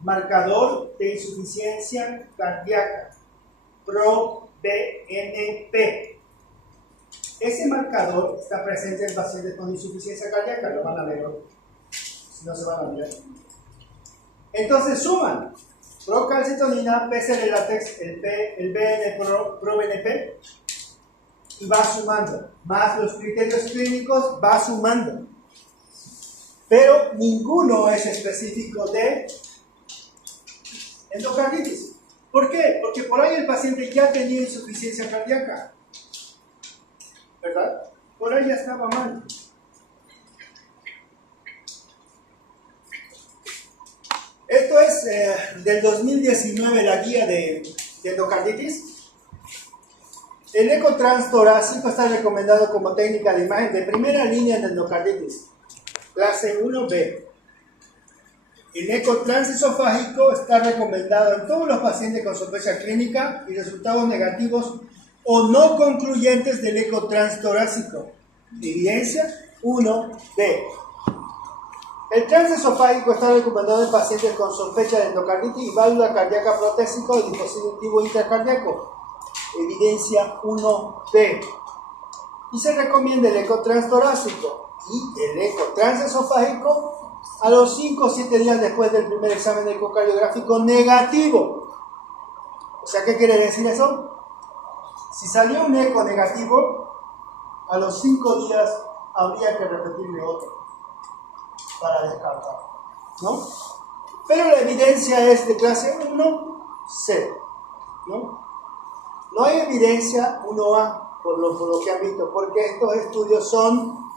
Marcador de insuficiencia cardíaca. ProBNP. Ese marcador está presente en pacientes con insuficiencia cardíaca, lo van a ver hoy, si no se van a olvidar. Entonces suman procalcitonina, PCR látex, el BN ProBNP, y va sumando, más los criterios clínicos, va sumando. Pero ninguno es específico de endocarditis. ¿Por qué? Porque por ahí el paciente ya tenía insuficiencia cardíaca, ¿verdad? Por ahí ya estaba mal. Esto es del 2019, la guía de endocarditis. El ecotrans torácico está recomendado como técnica de imagen de primera línea en endocarditis, clase 1B. El ecotrans esofágico está recomendado en todos los pacientes con sospecha clínica y resultados negativos o no concluyentes del ecotrans torácico. Evidencia 1B. El transesofágico está recomendado en pacientes con sospecha de endocarditis y válvula cardíaca protésica o dispositivo intracardíaco. Evidencia 1B. Y se recomienda el ecotrans torácico y el ecotransesofágico a los 5 o 7 días después del primer examen ecocardiográfico negativo. O sea, ¿qué quiere decir eso? Si salió un eco negativo, a los 5 días habría que repetirle otro para descartar, ¿no? Pero la evidencia es de clase 1C, ¿no? No hay evidencia 1A por lo que han visto, porque estos estudios son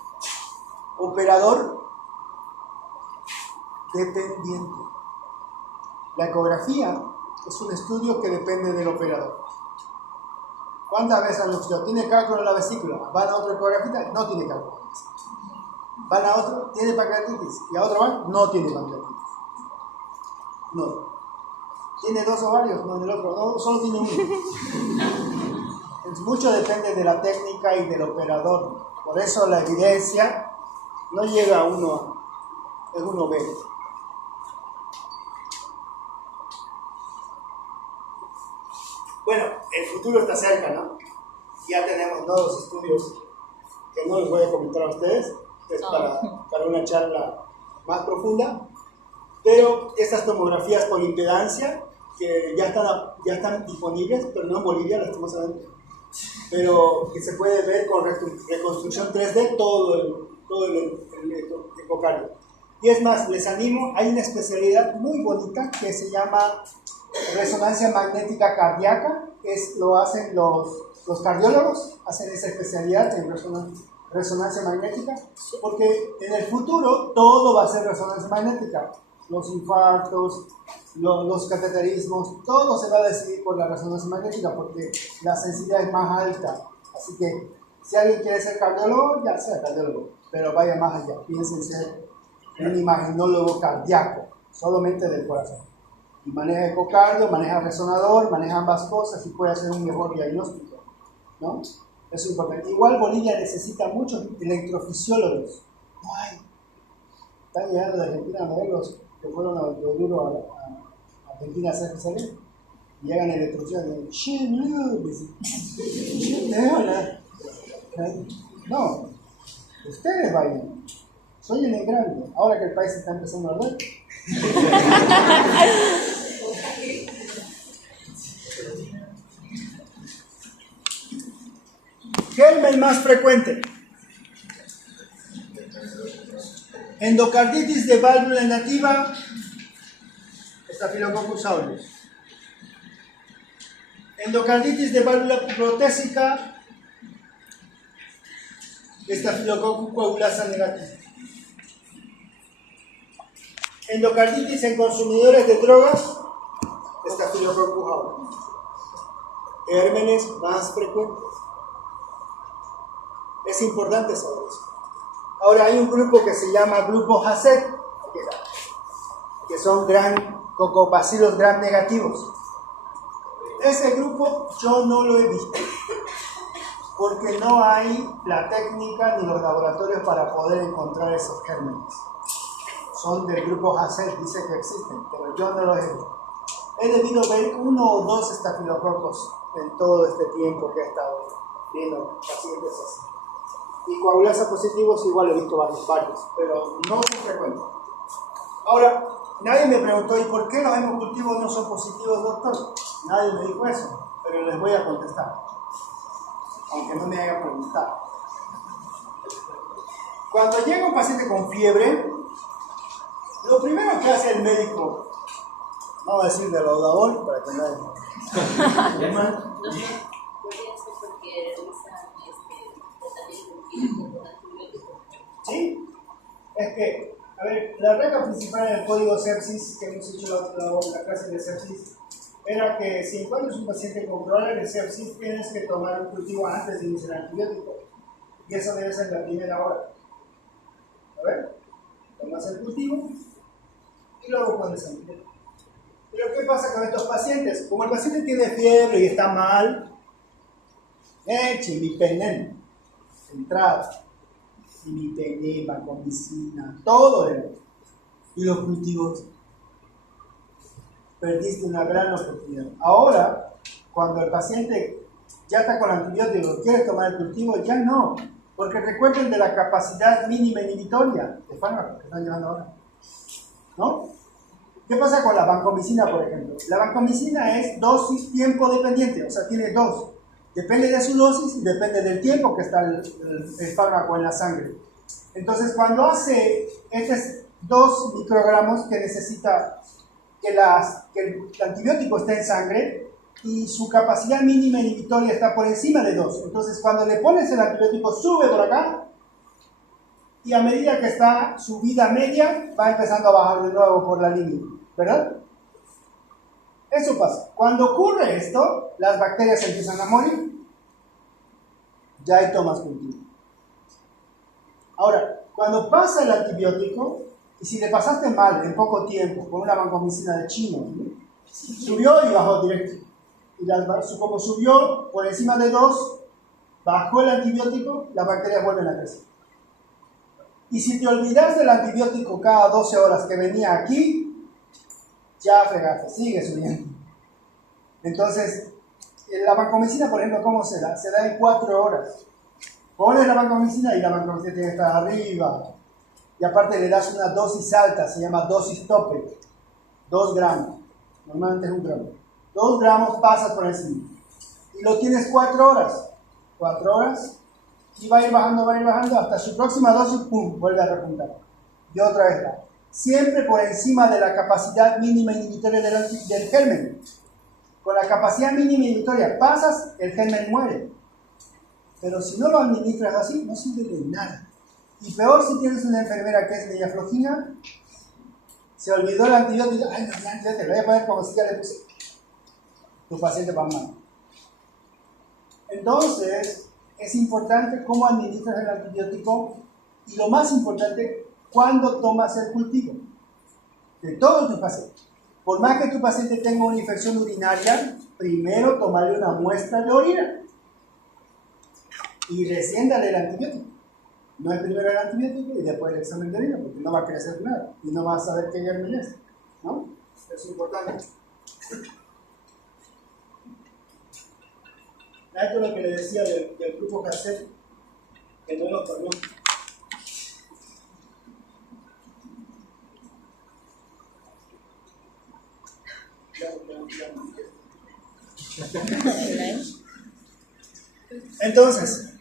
operador dependiente. La ecografía es un estudio que depende del operador. ¿Cuántas veces han dicho? ¿Tiene cálculo en la vesícula? ¿Van a otra ecografía? No tiene cálculo en la vesícula. ¿Van a otro? ¿Tiene pancreatitis? ¿Y a otro van? No tiene pancreatitis. No. ¿Tiene 2 ovarios? No, en el otro. No, solo tiene uno. Entonces, mucho depende de la técnica y del operador. Por eso la evidencia no llega a 1A, es 1B. Bueno, el futuro está cerca, ¿no? Ya tenemos nuevos estudios que no les voy a comentar a ustedes, es para una charla más profunda, pero estas tomografías por impedancia que ya están disponibles, pero no en Bolivia, lastimosamente, pero que se puede ver con reconstrucción 3D todo el ecocardio. Y es más, les animo, hay una especialidad muy bonita que se llama resonancia magnética cardíaca, lo hacen los cardiólogos, hacen esa especialidad en resonancia magnética, porque en el futuro todo va a ser resonancia magnética. Los infartos, los cateterismos, todo se va a decidir por la resonancia magnética porque la sensibilidad es más alta. Así que si alguien quiere ser cardiólogo, ya sea cardiólogo, pero vaya más allá, piensen en ser un imaginólogo cardíaco, solamente del corazón. Y maneja ecocardio, maneja resonador, maneja ambas cosas y puede hacer un mejor diagnóstico, ¿no? Eso es importante. Igual Bolivia necesita muchos electrofisiólogos. No hay. Están llegando de Argentina modelos que fueron a duro a Argentina a hacer especialidad. Llegan electrofisiólogos y no, ustedes vayan. Sueñen en grande, ahora que el país está empezando a arder. Germen más frecuente. Endocarditis de válvula nativa, Staphylococcus aureus. Endocarditis de válvula protésica, Staphylococcus coagulasa negativa. Endocarditis en consumidores de drogas, Staphylococcus aureus. Gérmenes más frecuentes. Es importante saber eso. Ahora hay un grupo que se llama grupo HACET, que son cocobacilos gram negativos. Ese grupo yo no lo he visto, porque no hay la técnica ni los laboratorios para poder encontrar esos gérmenes. Son del grupo HACET, dice que existen, pero yo no los he visto. he debido ver 1 o 2 estafilococos en todo este tiempo que he estado viendo pacientes así. Y coagulasa positivos igual he visto varios, pero no son frecuentes. Ahora, nadie me preguntó, ¿y por qué los hemocultivos no son positivos, doctor? Nadie me dijo eso, pero les voy a contestar, aunque no me hayan preguntado. Cuando llega un paciente con fiebre, lo primero que hace el médico, vamos a decir de laudabol, para que nadie Podría ser porque realizan tratamiento con antibióticos. ¿sí? Es que, a ver, la regla principal en el código sepsis, que hemos hecho la clase de sepsis, era que si encuentras un paciente con problemas de sepsis, tienes que tomar un cultivo antes de iniciar el antibiótico. Y eso debe ser la primera hora. A ver, tomas el cultivo y luego pones antibiótico. Pero ¿qué pasa con estos pacientes? Como el paciente tiene fiebre y está mal, chimipenem, entrada, chimipenem, vancomicina, todo eso. Y los cultivos, perdiste una gran oportunidad. Ahora, cuando el paciente ya está con antibiótico, quiere tomar el cultivo, ya no. Porque recuerden de la capacidad mínima inhibitoria de fármaco que están llevando ahora. ¿No? ¿Qué pasa con la vancomicina, por ejemplo? La vancomicina es dosis tiempo dependiente, o sea, tiene dos. Depende de su dosis y depende del tiempo que está el fármaco en la sangre. Entonces, cuando hace estos 2 microgramos que necesita que el antibiótico esté en sangre, y su capacidad mínima inhibitoria está por encima de 2. Entonces, cuando le pones el antibiótico, sube por acá, y a medida que está su vida media, va empezando a bajar de nuevo por la línea, ¿verdad? Eso pasa. Cuando ocurre esto, las bacterias empiezan a morir, ya hay tomas cultivo. Ahora, cuando pasa el antibiótico, y si le pasaste mal en poco tiempo, con una vancomicina de chino, ¿no? Subió y bajó directo. Y como subió por encima de 2, bajó el antibiótico, las bacterias vuelven a crecer. Y si te olvidas del antibiótico cada 12 horas que venía aquí, ya fregaste, sigue subiendo. Entonces, la vancomicina, por ejemplo, ¿cómo se da? Se da en 4 horas. Pones la vancomicina y la vancomicina tiene que estar arriba. Y aparte le das una dosis alta, se llama dosis tope. 2 gramos. Normalmente es 1 gramo. 2 gramos pasas por encima. Y lo tienes 4 horas. 4 horas. Y va a ir bajando hasta su próxima dosis, ¡pum!, vuelve a repuntar. Y otra vez va. Siempre por encima de la capacidad mínima inhibitoria del germen. Con la capacidad mínima inhibitoria pasas, el germen muere. Pero si no lo administras así, no sirve de nada. Y peor si tienes una enfermera que es media flojina, se olvidó el antibiótico, ay, no, ya te lo voy a poner como si ya le puse. Tu paciente va mal. Entonces, es importante cómo administras el antibiótico y lo más importante, cuándo tomas el cultivo de todos tus pacientes. Por más que tu paciente tenga una infección urinaria, primero tomarle una muestra de orina y recién dale el antibiótico. No es primero el antibiótico y después el examen de orina, porque no va a crecer nada y no va a saber qué germen es, ¿no? Es importante. Esto es lo que le decía del grupo cassette, que no lo tornó. Entonces,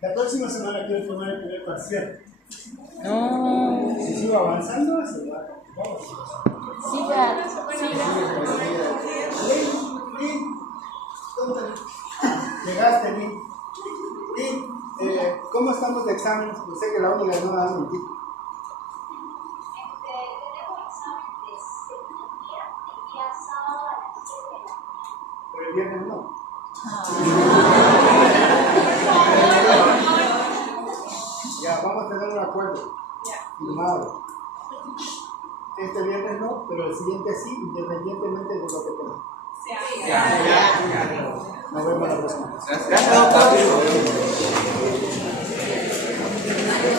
la próxima semana quiero tomar el primer parcial. No. Si sigo avanzando, se va. Vamos. Siga. Llegaste, Lin. ¿Cómo estamos de exámenes? Pues sé que la única no la dan. Tenemos examen de psicología el día sábado a las 7 de la mañana. Pero el viernes no. Ya, vamos a tener un acuerdo. Firmado. Este viernes no, pero el siguiente sí, independientemente de lo que tenga. Nos vemos la próxima. Gracias, doctor.